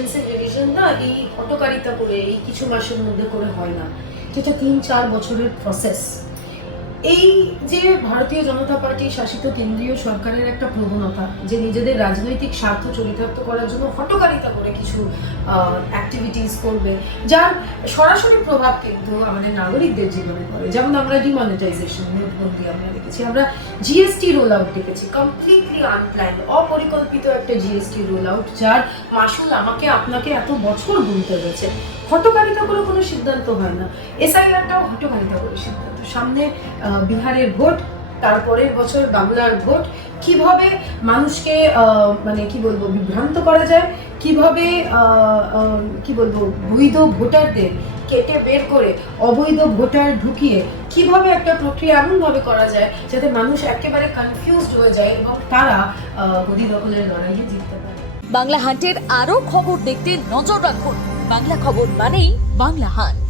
Extensive revision না এই হটকারিতা করে এই কিছু মাসের মধ্যে করে হয় না, যেটা 3-4 বছরের প্রসেস। এই যে ভারতীয় জনতা পার্টি শাসিত কেন্দ্রীয় সরকারের একটা প্রবণতা যে নিজেদের রাজনৈতিক স্বার্থ চরিতার্থ করার জন্য হটকারিতা করে কিছু অ্যাক্টিভিটিস করবে, যার সরাসরি প্রভাব কিন্তু আমাদের নাগরিকদের জীবনে পড়ে। যেমন আমরা ডিমনিটাইজেশন, নোটবন্দি আমরা দেখেছি, আমরা জিএসটি রোল আউট দেখেছি, কমপ্লিটলি আনপ্ল্যান্ড, অপরিকল্পিত একটা জিএসটি রোল আউট, যার মাসুল আমাকে আপনাকে এত বছর গুনতে হয়েছে। হটকারিতা করে কোনো সিদ্ধান্ত হয় না। এসআইআরটাও হটকারিতা করে সিদ্ধান্ত। সামনে বিহারের ভোট, তারপরের বছর বাংলার ভোট, কিভাবে মানুষকে মানে কি বলবো বিভ্রান্ত করা যায়, কিভাবে কি বলবো বৈধ ভোটারদের কেটে বের করে অবৈধ ভোটার ঢুকিয়ে কিভাবে একটা প্রক্রিয়া এমনভাবে করা যায় যাতে মানুষ একেবারে কনফিউজড হয়ে যায় এবং তারা গদি দখলের লড়াইয়ে জিততে পারে। বাংলা হান্টের আরও খবর দেখতে নজর রাখুন। বাংলা খবর মানেই বাংলা হান্ট।